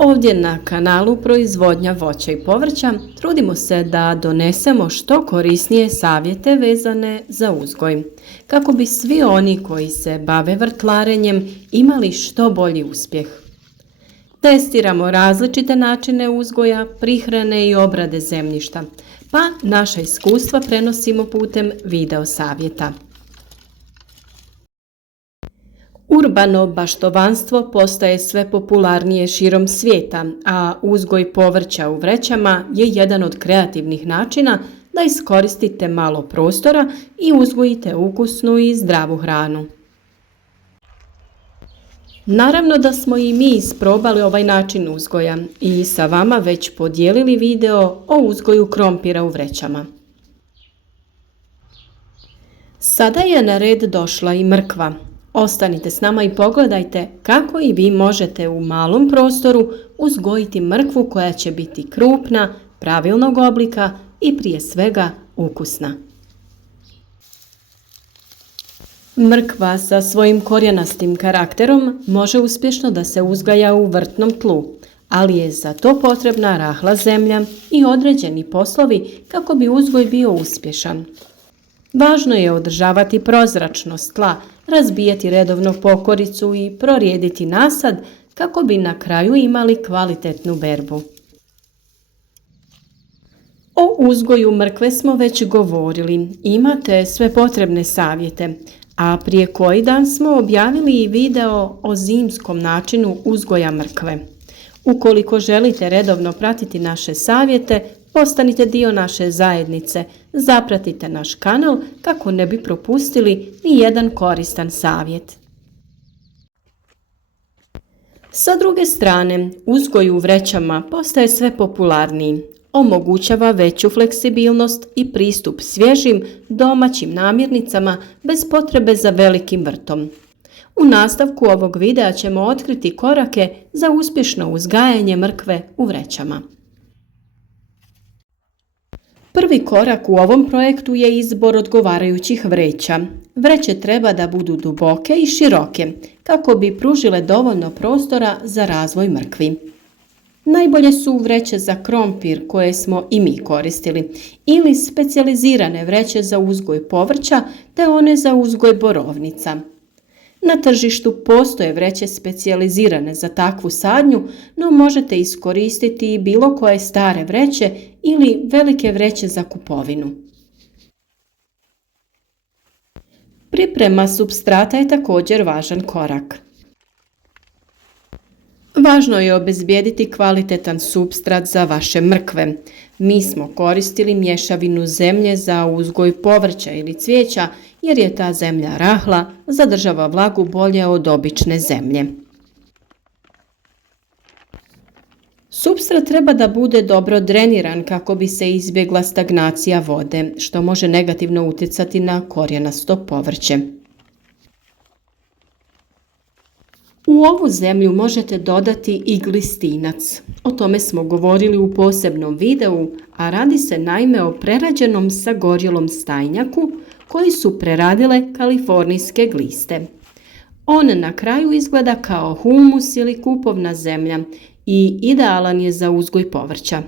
Ovdje na kanalu Proizvodnja voća i povrća trudimo se da donesemo što korisnije savjete vezane za uzgoj, kako bi svi oni koji se bave vrtlarenjem imali što bolji uspjeh. Testiramo različite načine uzgoja, prihrane i obrade zemljišta, pa naša iskustva prenosimo putem video savjeta. Urbano baštovanstvo postaje sve popularnije širom svijeta, a uzgoj povrća u vrećama je jedan od kreativnih načina da iskoristite malo prostora i uzgojite ukusnu i zdravu hranu. Naravno da smo i mi isprobali ovaj način uzgoja i sa vama već podijelili video o uzgoju krompira u vrećama. Sada je na red došla i mrkva. Ostanite s nama i pogledajte kako i vi možete u malom prostoru uzgojiti mrkvu koja će biti krupna, pravilnog oblika i prije svega ukusna. Mrkva sa svojim korijenastim karakterom može uspješno da se uzgaja u vrtnom tlu, ali je za to potrebna rahla zemlja i određeni poslovi kako bi uzgoj bio uspješan. Važno je održavati prozračnost tla, razbijati redovno pokoricu i prorijediti nasad kako bi na kraju imali kvalitetnu berbu. O uzgoju mrkve smo već govorili, imate sve potrebne savjete, a prije koji dan smo objavili i video o zimskom načinu uzgoja mrkve. Ukoliko želite redovno pratiti naše savjete, postanite dio naše zajednice, zapratite naš kanal kako ne bi propustili ni jedan koristan savjet. Sa druge strane, uzgoj u vrećama postaje sve popularniji, omogućava veću fleksibilnost i pristup svježim domaćim namirnicama bez potrebe za velikim vrtom. U nastavku ovog videa ćemo otkriti korake za uspješno uzgajanje mrkve u vrećama. Prvi korak u ovom projektu je izbor odgovarajućih vreća. Vreće treba da budu duboke i široke, kako bi pružile dovoljno prostora za razvoj mrkvi. Najbolje su vreće za krompir koje smo i mi koristili, ili specijalizirane vreće za uzgoj povrća te one za uzgoj borovnica. Na tržištu postoje vreće specijalizirane za takvu sadnju, no možete iskoristiti i bilo koje stare vreće ili velike vreće za kupovinu. Priprema supstrata je također važan korak. Važno je obezbijediti kvalitetan supstrat za vaše mrkve. Mi smo koristili mješavinu zemlje za uzgoj povrća ili cvijeća jer je ta zemlja rahla, zadržava vlagu bolje od obične zemlje. Supstrat treba da bude dobro dreniran kako bi se izbjegla stagnacija vode, što može negativno utjecati na korijenasto povrće. U ovu zemlju možete dodati i glistinac. O tome smo govorili u posebnom videu, a radi se naime o prerađenom sagorjelom stajnjaku koji su preradile kalifornijske gliste. On na kraju izgleda kao humus ili kupovna zemlja i idealan je za uzgoj povrća.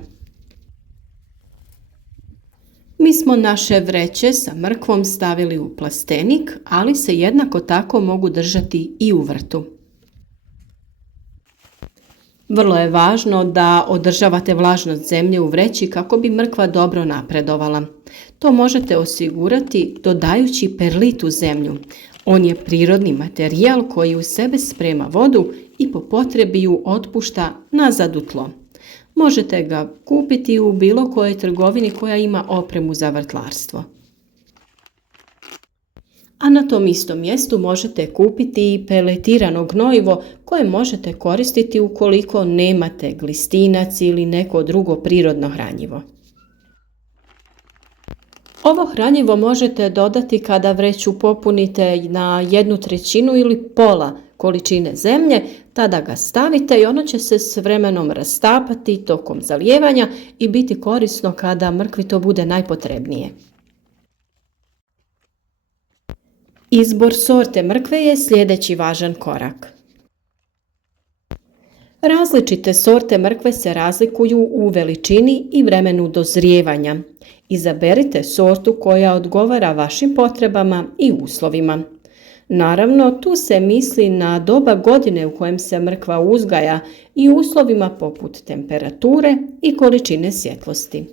Mi smo naše vreće sa mrkvom stavili u plastenik, ali se jednako tako mogu držati i u vrtu. Vrlo je važno da održavate vlažnost zemlje u vreći kako bi mrkva dobro napredovala. To možete osigurati dodajući perlit u zemlju. On je prirodni materijal koji u sebe sprema vodu i po potrebi ju otpušta nazad u tlo. Možete ga kupiti u bilo kojoj trgovini koja ima opremu za vrtlarstvo. A na tom istom mjestu možete kupiti i peletirano gnojivo koje možete koristiti ukoliko nemate glistinac ili neko drugo prirodno hranjivo. Ovo hranjivo možete dodati kada vreću popunite na 1/3 ili pola količine zemlje, tada ga stavite i ono će se s vremenom rastapati tokom zalijevanja i biti korisno kada mrkvi to bude najpotrebnije. Izbor sorte mrkve je sljedeći važan korak. Različite sorte mrkve se razlikuju u veličini i vremenu dozrijevanja. Izaberite sortu koja odgovara vašim potrebama i uslovima. Naravno, tu se misli na doba godine u kojem se mrkva uzgaja i uslovima poput temperature i količine svjetlosti.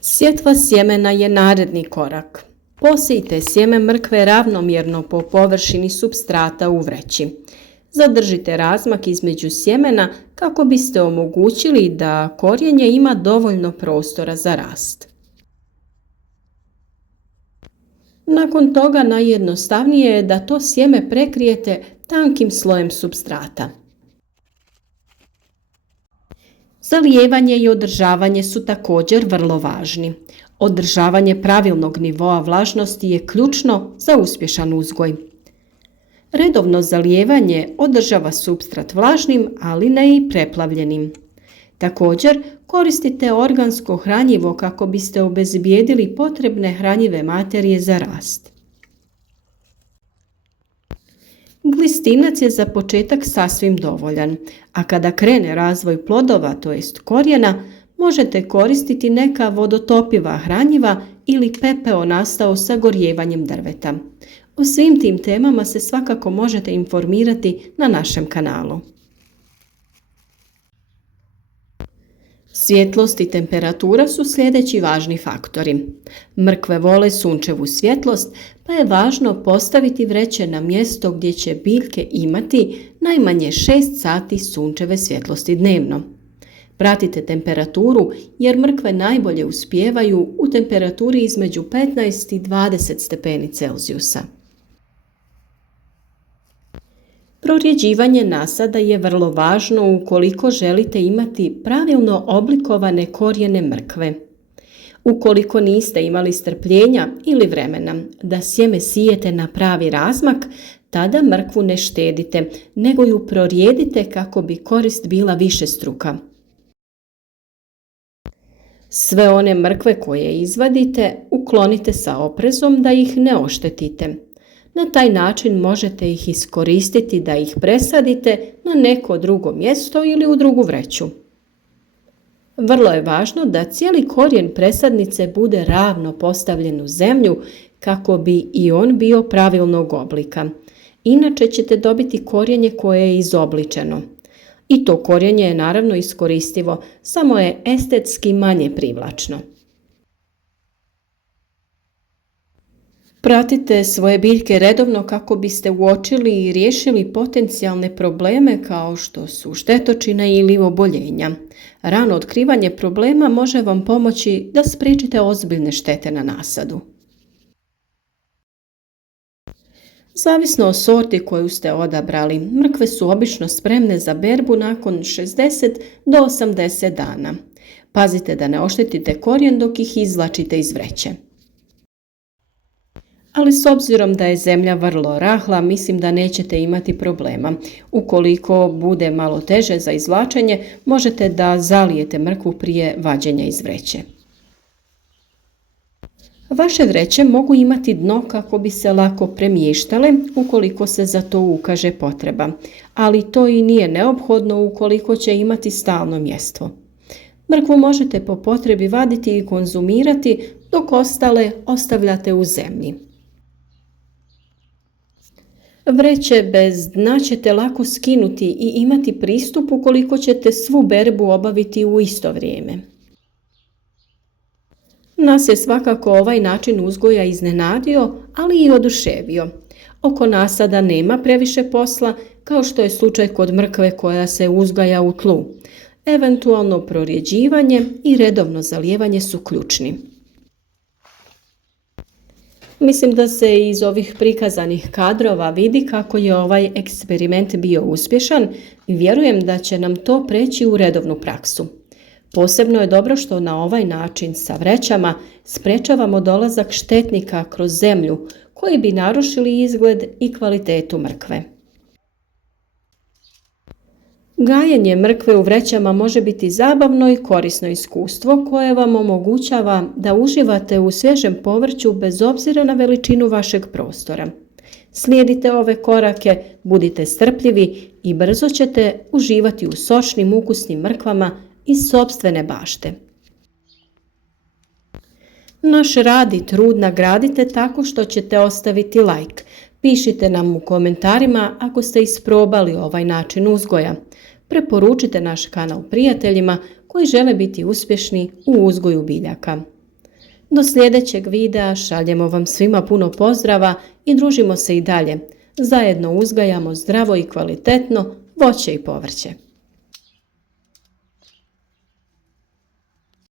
Sjetva sjemena je naredni korak. Posijte sjeme mrkve ravnomjerno po površini supstrata u vreći. Zadržite razmak između sjemena kako biste omogućili da korijenje ima dovoljno prostora za rast. Nakon toga najjednostavnije je da to sjeme prekrijete tankim slojem supstrata. Zalijevanje i održavanje su također vrlo važni. Održavanje pravilnog nivoa vlažnosti je ključno za uspješan uzgoj. Redovno zalijevanje održava supstrat vlažnim, ali ne i preplavljenim. Također, koristite organsko hranjivo kako biste obezbijedili potrebne hranjive materije za rast. Glistinac je za početak sasvim dovoljan, a kada krene razvoj plodova, to jest korijena, možete koristiti neka vodotopiva hranjiva ili pepeo nastao sagorijevanjem drveta. O svim tim temama se svakako možete informirati na našem kanalu. Svjetlost i temperatura su sljedeći važni faktori. Mrkve vole sunčevu svjetlost, pa je važno postaviti vreće na mjesto gdje će biljke imati najmanje 6 sati sunčeve svjetlosti dnevno. Pratite temperaturu jer mrkve najbolje uspijevaju u temperaturi između 15 i 20 stepeni Celzijusa. Prorjeđivanje nasada je vrlo važno ukoliko želite imati pravilno oblikovane korijene mrkve. Ukoliko niste imali strpljenja ili vremena da sjeme sijete na pravi razmak, tada mrkvu ne štedite, nego ju prorijedite kako bi korist bila višestruka. Sve one mrkve koje izvadite uklonite sa oprezom da ih ne oštetite. Na taj način možete ih iskoristiti da ih presadite na neko drugo mjesto ili u drugu vreću. Vrlo je važno da cijeli korijen presadnice bude ravno postavljen u zemlju kako bi i on bio pravilnog oblika. Inače ćete dobiti korijenje koje je izobličeno. I to korijenje je naravno iskoristivo, samo je estetski manje privlačno. Pratite svoje biljke redovno kako biste uočili i riješili potencijalne probleme kao što su štetočina ili oboljenja. Rano otkrivanje problema može vam pomoći da spriječite ozbiljne štete na nasadu. Zavisno o sorti koju ste odabrali, mrkve su obično spremne za berbu nakon 60 do 80 dana. Pazite da ne oštetite korijen dok ih izvlačite iz vreće. Ali s obzirom da je zemlja vrlo rahla, mislim da nećete imati problema. Ukoliko bude malo teže za izvlačenje, možete da zalijete mrkvu prije vađenja iz vreće. Vaše vreće mogu imati dno kako bi se lako premještale ukoliko se za to ukaže potreba, ali to i nije neophodno ukoliko će imati stalno mjesto. Mrkvu možete po potrebi vaditi i konzumirati, dok ostale ostavljate u zemlji. Vreće bez dna ćete lako skinuti i imati pristup ukoliko ćete svu berbu obaviti u isto vrijeme. Nas je svakako ovaj način uzgoja iznenadio, ali i oduševio. Oko nasada nema previše posla, kao što je slučaj kod mrkve koja se uzgaja u tlu. Eventualno prorjeđivanje i redovno zalijevanje su ključni. Mislim da se iz ovih prikazanih kadrova vidi kako je ovaj eksperiment bio uspješan i vjerujem da će nam to preći u redovnu praksu. Posebno je dobro što na ovaj način sa vrećama sprečavamo dolazak štetnika kroz zemlju koji bi narušili izgled i kvalitetu mrkve. Gajenje mrkve u vrećama može biti zabavno i korisno iskustvo koje vam omogućava da uživate u svježem povrću bez obzira na veličinu vašeg prostora. Slijedite ove korake, budite strpljivi i brzo ćete uživati u sočnim ukusnim mrkvama iz sopstvene bašte. Naš rad i trud nagradite tako što ćete ostaviti like. Pišite nam u komentarima ako ste isprobali ovaj način uzgoja. Preporučite naš kanal prijateljima koji žele biti uspješni u uzgoju biljaka. Do sljedećeg videa šaljemo vam svima puno pozdrava i družimo se i dalje. Zajedno uzgajamo zdravo i kvalitetno voće i povrće.